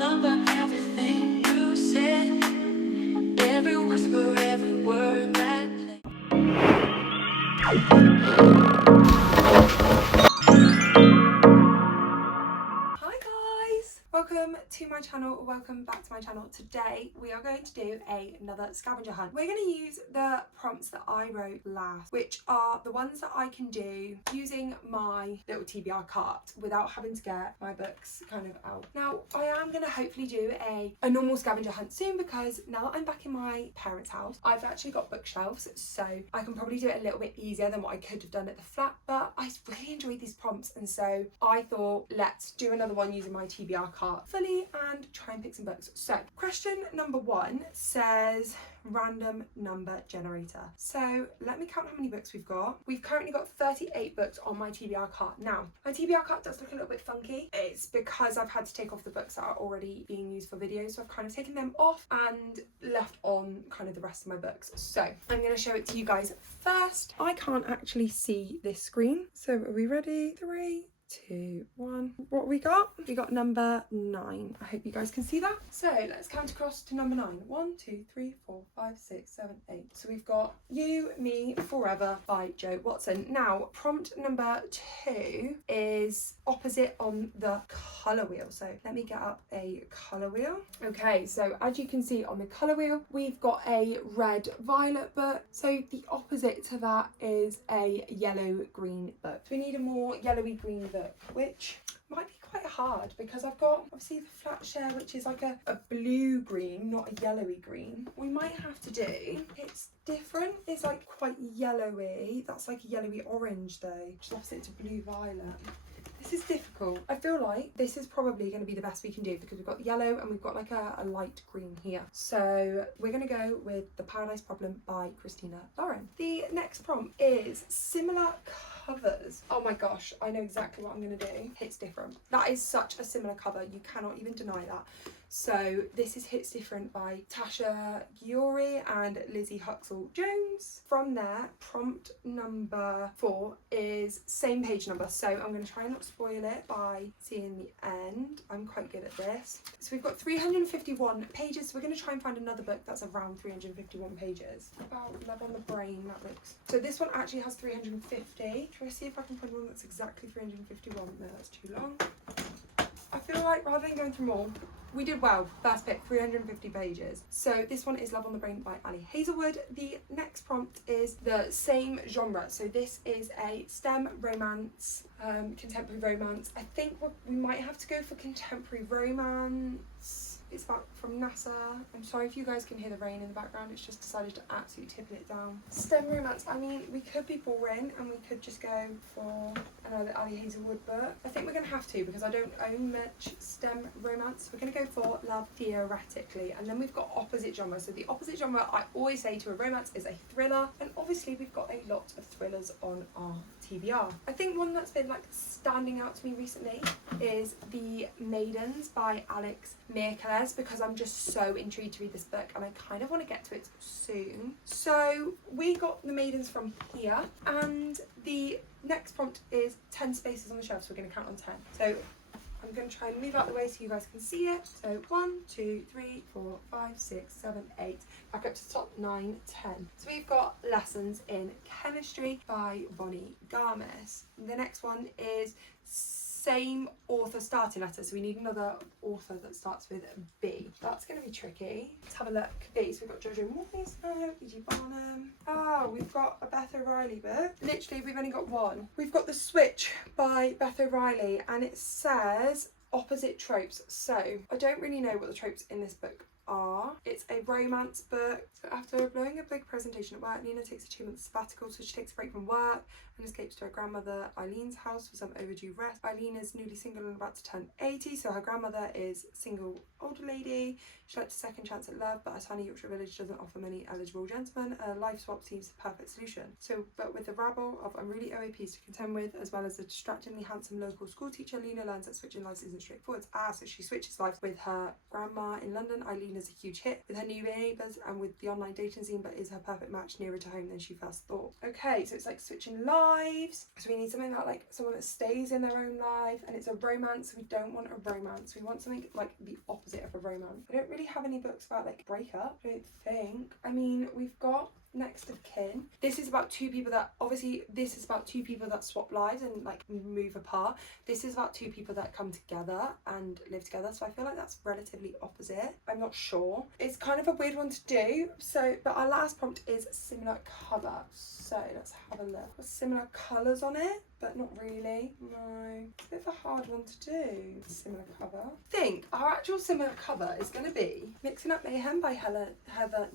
remember everything you said, every whisper, every word meant. Hi guys! Welcome to my channel, welcome back to my channel. Today we are going to do another scavenger hunt. We're going to use the prompts that I wrote last, which are the ones that I can do using my little TBR cart without having to get my books kind of out. Now I am going to hopefully do a normal scavenger hunt soon, because now that I'm back in my parents' house, I've actually got bookshelves, so I can probably do it a little bit easier than what I could have done at the flat. But I really enjoyed these prompts, and so I thought let's do another one using my TBR cart fully and try and pick some books. So question number 1 says random number generator. So let me count how many books we've got. We've currently got 38 books on my TBR cart. Now my TBR cart does look a little bit funky. It's because I've had to take off the books that are already being used for videos, so I've kind of taken them off and left on kind of the rest of my books. So I'm going to show it to you guys first. I can't actually see this screen, so are we ready? 3, 2, 1. What we got? We got number 9. I hope you guys can see that. So let's count across to number 9. 1, 2, 3, 4, 5, 6, 7, 8. So we've got You, Me, Forever by Joe Watson. Now prompt number 2 is opposite on the colour wheel. So let me get up a colour wheel. Okay, so as you can see on the colour wheel, we've got a red violet book. So the opposite to that is a yellow green book. So we need a more yellowy green book, which might be quite hard because I've got obviously the flat share, which is like a blue green, not a yellowy green. We might have to do, it's different, it's like quite yellowy. That's like a yellowy orange though, which is opposite to blue violet. This is difficult. I feel like this is probably going to be the best we can do because we've got the yellow and we've got like a light green here. So we're going to go with The Paradise Problem by Christina Lauren. The next prompt is similar covers. Oh my gosh, I know exactly what I'm going to do. Hits Different. That is such a similar cover. You cannot even deny that. So this is Hits Different by Tasha Giori and Lizzie Huxell Jones. From there, prompt number 4 is same page number. So I'm going to try and not spoil it by seeing the end. I'm quite good at this. So we've got 351 pages. So we're going to try and find another book that's around 351 pages. About Love on the Brain, that looks. So this one actually has 350. Try to see if I can find one that's exactly 351. No, that's too long. I feel like rather than going through more, we did well. First pick, 350 pages. So this one is Love on the Brain by Ali Hazelwood. The next prompt is the same genre. So this is a STEM romance, contemporary romance. I think we might have to go for contemporary romance. It's from NASA. I'm sorry if you guys can hear the rain in the background. It's just decided to absolutely tip it down. STEM romance. I mean, we could be boring and we could just go for another Ali Hazelwood book. I think we're going to have to because I don't own much STEM romance. We're going to go for Love Theoretically. And then we've got opposite genre. So the opposite genre I always say to a romance is a thriller. And obviously we've got a lot of thrillers on our TBR. I think one that's been like standing out to me recently is The Maidens by Alex Mirkeles, because I'm just so intrigued to read this book and I kind of want to get to it soon. So we got The Maidens from here, and the next prompt is 10 spaces on the shelf, so we're going to count on 10. So I'm going to try and move out the way so you guys can see it. So 1, 2, 3, 4, 5, 6, 7, 8, back up to the top, 9, 10. So we've got Lessons in Chemistry by Bonnie Garmis. The next one is same author starting letter, so we need another author that starts with B. That's going to be tricky. Let's have a look. B, so we've got Jojo Moyes, E.G. Barnum. Oh, we've got a Beth O'Reilly book. Literally, we've only got one. We've got The Switch by Beth O'Reilly, and it says opposite tropes. So I don't really know what the tropes in this book are. It's a romance book. So after blowing a big presentation at work, Nina takes a 2-month sabbatical, so she takes a break from work and escapes to her grandmother Eileen's house for some overdue rest. Eileen is newly single and about to turn 80, so her grandmother is single older lady. She likes a second chance at love, but a tiny Yorkshire village doesn't offer many eligible gentlemen. A life swap seems the perfect solution. So, but with the rabble of unruly OAPs to contend with, as well as a distractingly handsome local school teacher, Lena learns that switching lives isn't straightforward. So she switches lives with her grandma in London, Eileen is a huge hit with her new neighbours and with the online dating scene, but is her perfect match nearer to home than she first thought. Okay, so it's like switching lives. So we need something that like someone that stays in their own life, and it's a romance. We don't want a romance. We want something like the opposite of a romance. I don't really have any books about like breakup, I don't think. I mean, we've got Next of Kin. This is about two people that, obviously this is about two people that swap lives and like move apart. This is about two people that come together and live together, so I feel like that's relatively opposite. I'm not sure. It's kind of a weird one to do, so but our last prompt is similar colour, so let's have a look. Got similar colours on it, but not really. No, it's a bit of a hard one to do. Similar cover. I think our actual similar cover is going to be Mixing Up Mayhem by Heather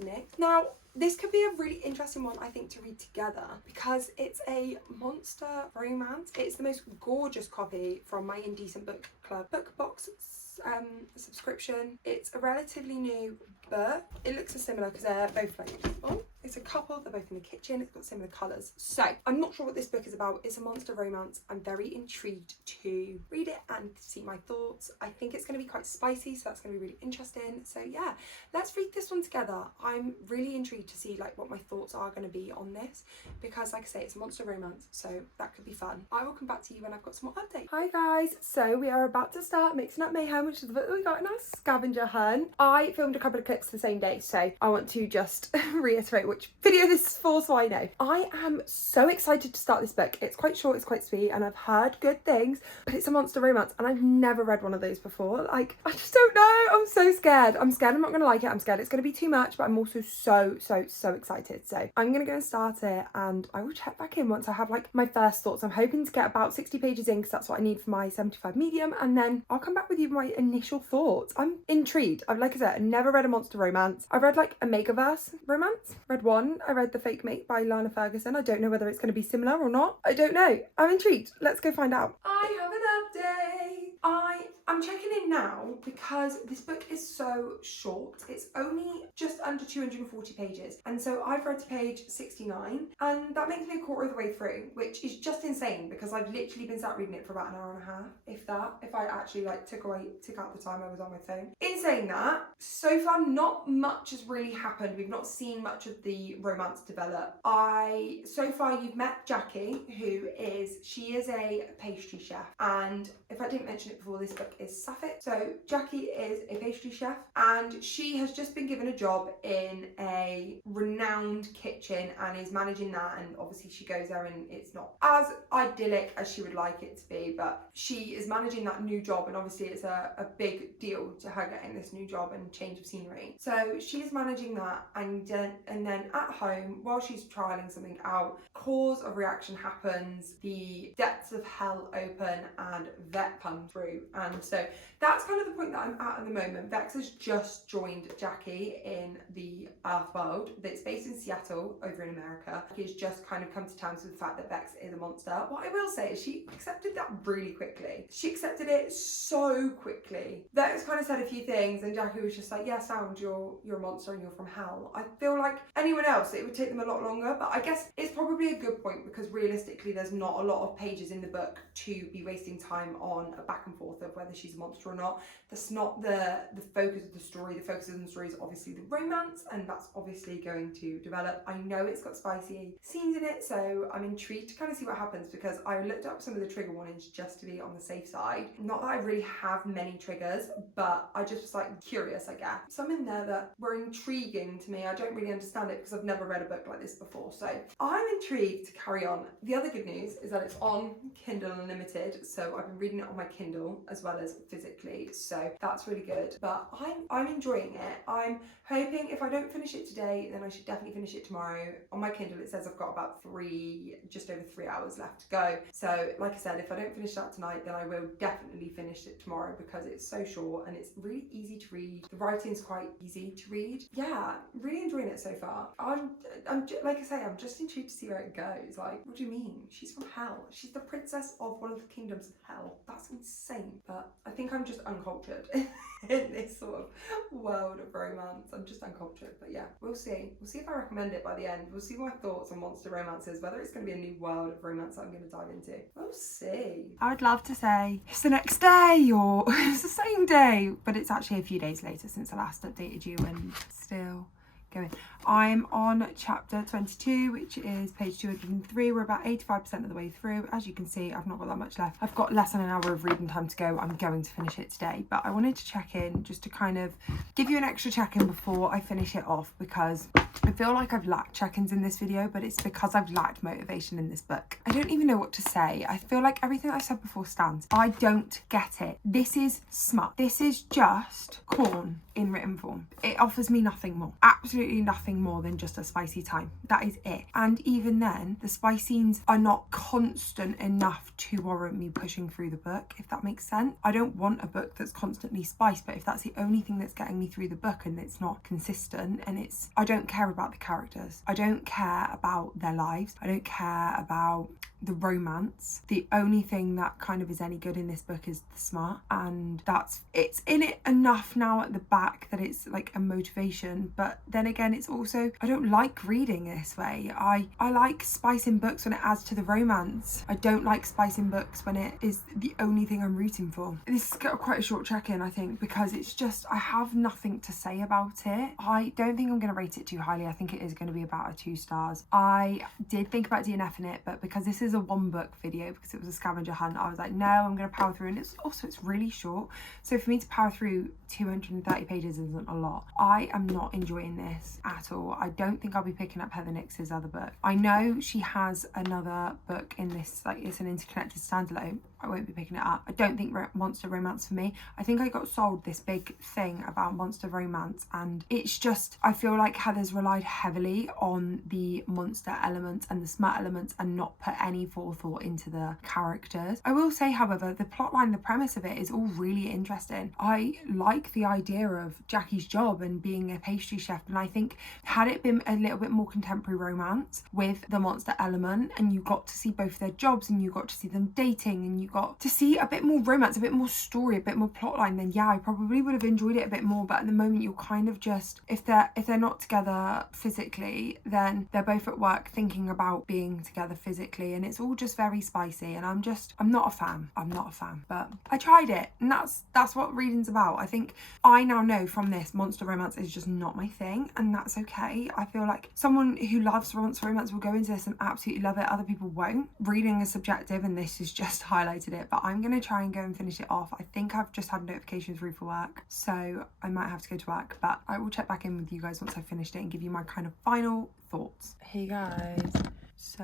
Nick. Now, this could be a really interesting one, I think, to read together because it's a monster romance. It's the most gorgeous copy from my Indecent Book Club book box subscription. It's a relatively new book. It looks similar because they're both like, oh, it's a couple, they're both in the kitchen, it's got similar colours. So I'm not sure what this book is about. It's a monster romance. I'm very intrigued to read it and see my thoughts. I think it's going to be quite spicy, so that's going to be really interesting. So yeah, let's read this one together. I'm really intrigued to see like what my thoughts are going to be on this because like I say, it's a monster romance, so that could be fun. I will come back to you when I've got some more updates. Hi guys, so we are about to start Mixing Up Mayhem, which is the book that we got in our scavenger hunt. I filmed a couple of clips the same day, so I want to just reiterate which video this is for so I know. I am so excited to start this book. It's quite short, it's quite sweet, and I've heard good things, but it's a monster romance and I've never read one of those before. Like, I just don't know. I'm so scared. I'm scared I'm not gonna like it. I'm scared it's gonna be too much, but I'm also so excited. So I'm gonna go and start it and I will check back in once I have like my first thoughts. I'm hoping to get about 60 pages in because that's what I need for my 75 medium, and then I'll come back with you with my initial thoughts. I'm intrigued. Like I said, I've never read a monster romance. I've read like a Makeverse romance. Read one. I read The Fake Mate by Lana Ferguson. I don't know whether it's going to be similar or not. I don't know. I'm intrigued. Let's go find out. I have an update. I'm checking in now because this book is so short. It's only just under 240 pages. And so I've read to page 69 and that makes me a quarter of the way through, which is just insane because I've literally been sat reading it for about an hour and a half, if that, if I actually like took out the time I was on my phone. In saying that, so far not much has really happened. We've not seen much of the romance develop. So far you've met Jackie, she is a pastry chef, and if I didn't mention it before, this book is Sapphic. So Jackie is a pastry chef and she has just been given a job in a renowned kitchen and is managing that, and obviously she goes there and it's not as idyllic as she would like it to be, but she is managing that new job and obviously it's a big deal to her getting this new job and change of scenery. So she's managing that, and then at home while she's trialing something out, cause of reaction happens, the depths of hell open and Vet comes through, and so that's kind of the point that I'm at the moment. Vex has just joined Jackie in the Earth world that's based in Seattle over in America. He's just kind of come to terms with the fact that Vex is a monster. What I will say is she accepted that really quickly. She accepted it so quickly. Vex kind of said a few things and Jackie was just like, yeah, sound, you're a monster and you're from hell. I feel like anyone else, it would take them a lot longer, but I guess it's probably a good point because realistically there's not a lot of pages in the book to be wasting time on a back and forth of whether she's a monster or not. That's not the focus of the story. The focus of the story is obviously the romance, and that's obviously going to develop. I know it's got spicy scenes in it, so I'm intrigued to kind of see what happens because I looked up some of the trigger warnings just to be on the safe side. Not that I really have many triggers, but I just was like curious, I guess. Some in there that were intriguing to me. I don't really understand it because I've never read a book like this before, so I'm intrigued to carry on. The other good news is that it's on Kindle Unlimited, so I've been reading it on my Kindle as well as physically, so that's really good. But I'm enjoying it. I'm hoping if I don't finish it today, then I should definitely finish it tomorrow. On my Kindle it says I've got about just over 3 hours left to go, so like I said, if I don't finish that tonight, then I will definitely finish it tomorrow because it's so short and it's really easy to read. The writing's quite easy to read. Yeah, really enjoying it so far. I'm like I say, I'm just intrigued to see where it goes. Like, what do you mean? She's from hell. She's the princess of one of the kingdoms of hell. That's insane. But I think I'm just uncultured. in this sort of world of romance. I'm just uncultured, but yeah, we'll see. We'll see if I recommend it by the end. We'll see my thoughts on monster romances, whether it's going to be a new world of romance that I'm going to dive into. We'll see. I would love to say it's the next day or it's the same day, but it's actually a few days later since I last updated you and still going. I'm on chapter 22, which is page 203. We're about 85% of the way through. As you can see, I've not got that much left. I've got less than an hour of reading time to go. I'm going to finish it today, but I wanted to check in just to kind of give you an extra check-in before I finish it off, because I feel like I've lacked check-ins in this video, but it's because I've lacked motivation in this book. I don't even know what to say. I feel like everything I said before stands. I don't get it. This is smut. This is just corn in written form. It offers me nothing more. Absolutely nothing more than just a spicy time. That is it. And even then, the spice scenes are not constant enough to warrant me pushing through the book, if that makes sense. I don't want a book that's constantly spiced, but if that's the only thing that's getting me through the book and it's not consistent, and I don't care about the characters. I don't care about their lives. I don't care about the romance. The only thing that kind of is any good in this book is the smart, and it's in it enough now at the back that it's like a motivation, but then again, it's also, I don't like reading this way. I like spice in books when it adds to the romance. I don't like spice in books when it is the only thing I'm rooting for. This is quite a short check-in, I think, because it's just, I have nothing to say about it. I don't think I'm going to rate it too highly. I think it is going to be about a 2 stars. I did think about DNFing it, but because this is a 1 book video, because it was a scavenger hunt, I was like, no, I'm going to power through. And it's really short, so for me to power through 230 pages isn't a lot. I am not enjoying this at all. I don't think I'll be picking up Heather Nix's other book. I know she has another book in this, like it's an interconnected standalone. I won't be picking it up. I don't think monster romance for me. I think I got sold this big thing about monster romance, and it's just, I feel like Heather's relied heavily on the monster elements and the smut elements and not put any forethought into the characters. I will say, however, the plotline, the premise of it is all really interesting. I like the idea of Jackie's job and being a pastry chef, and I think had it been a little bit more contemporary romance with the monster element, and you got to see both their jobs and you got to see them dating and you got to see a bit more romance, a bit more story, a bit more plotline, then yeah, I probably would have enjoyed it a bit more. But at the moment, you're kind of just, if they're not together physically, then they're both at work thinking about being together physically, and it's all just very spicy, and I'm not a fan. I'm not a fan, but I tried it, and that's what reading's about. I think I now know from this, monster romance is just not my thing, and that's okay. I feel like someone who loves monster romance will go into this and absolutely love it. Other people won't. Reading is subjective, and this has just highlighted it, but I'm gonna try and go and finish it off. I think I've just had a notification through for work, so I might have to go to work, but I will check back in with you guys once I've finished it and give you my kind of final thoughts. Hey guys, so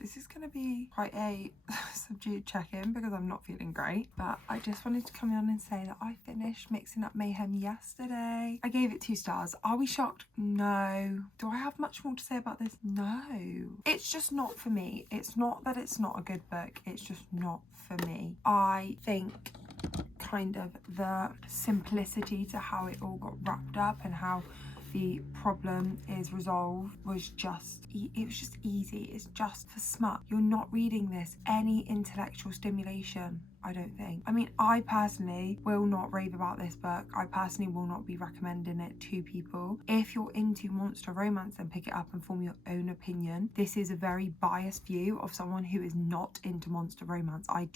this is going to be quite a subdued check-in because I'm not feeling great, but I just wanted to come on and say that I finished Mixing Up Mayhem yesterday. I gave it 2 stars. Are we shocked? No. Do I have much more to say about this? No. It's just not for me. It's not that it's not a good book, it's just not for me. I think kind of the simplicity to how it all got wrapped up and how the problem is resolved was just, it was just easy. It's just for smut. You're not reading this any intellectual stimulation, I don't think. I mean, I personally will not rave about this book. I personally will not be recommending it to people. If you're into monster romance, then pick it up and form your own opinion. This is a very biased view of someone who is not into monster romance. I've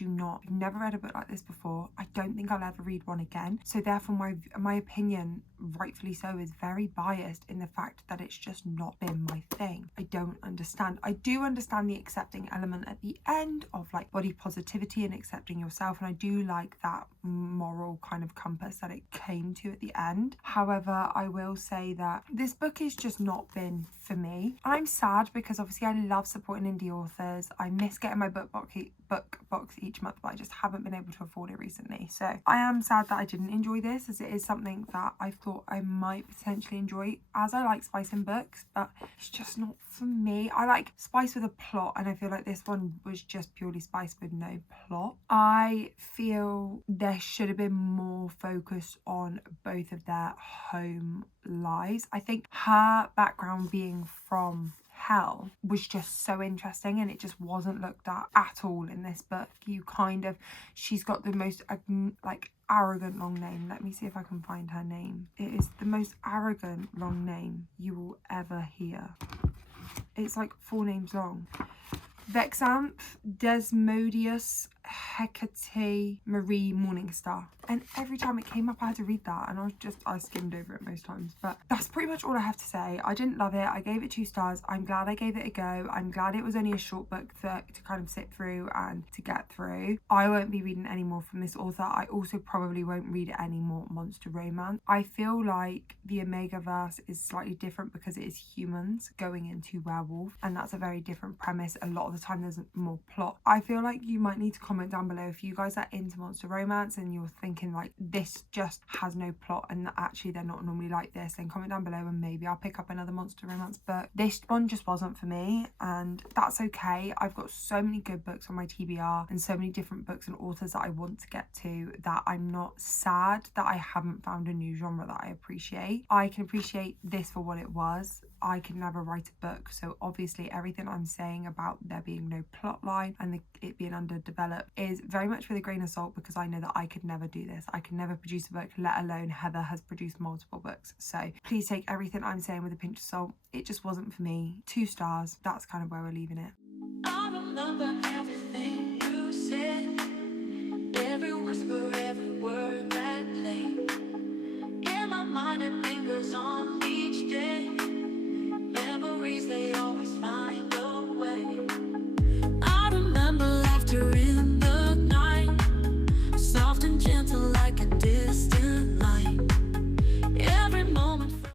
never read a book like this before. I don't think I'll ever read one again. So therefore my opinion, rightfully so, is very biased in the fact that it's just not been my thing. I don't understand. I do understand the accepting element at the end of like body positivity and accepting yourself, and I do like that moral kind of compass that it came to at the end. However, I will say that this book has just not been for me. I'm sad because obviously I love supporting indie authors. I miss getting my book box each month, but I just haven't been able to afford it recently. So I am sad that I didn't enjoy this, as it is something that I thought I might potentially enjoy, as I like spice in books, but it's just not for me. I like spice with a plot, and I feel like this one was just purely spice with no plot. I feel there should have been more focus on both of their home lives. I think her background being from hell was just so interesting, and it just wasn't looked at all in this book. She's got the most like arrogant long name. Let me see if I can find her name. It is the most arrogant long name you will ever hear. It's like 4 names long. Vexanth, Desmodius, Hecate, Marie, Morningstar. And every time it came up, I had to read that, and I skimmed over it most times. But that's pretty much all I have to say. I didn't love it. I gave it 2 stars. I'm glad I gave it a go. I'm glad it was only a short book to kind of sit through and to get through. I won't be reading any more from this author. I also probably won't read any more monster romance. I feel like the Omega verse is slightly different because it is humans going into werewolf, and that's a very different premise. A lot of the time there's more plot. I feel like you might need to comment down below if you guys are into monster romance and you're thinking like this just has no plot and actually they're not normally like this, then comment down below and maybe I'll pick up another monster romance book. This one just wasn't for me, and that's okay. I've got so many good books on my TBR and so many different books and authors that I want to get to that I'm not sad that I haven't found a new genre that I appreciate. I can appreciate this for what it was. I could never write a book, so obviously everything I'm saying about there being no plot line and it being underdeveloped is very much with a grain of salt, because I know that I could never do this. I could never produce a book, let alone Heather has produced multiple books. So please take everything I'm saying with a pinch of salt. It just wasn't for me. 2 stars. That's kind of where we're leaving it. I remember everything you said, every whisper, every word that played. In my mind it lingers on each day. Memories, they always find a way. I remember laughter in the night, soft and gentle.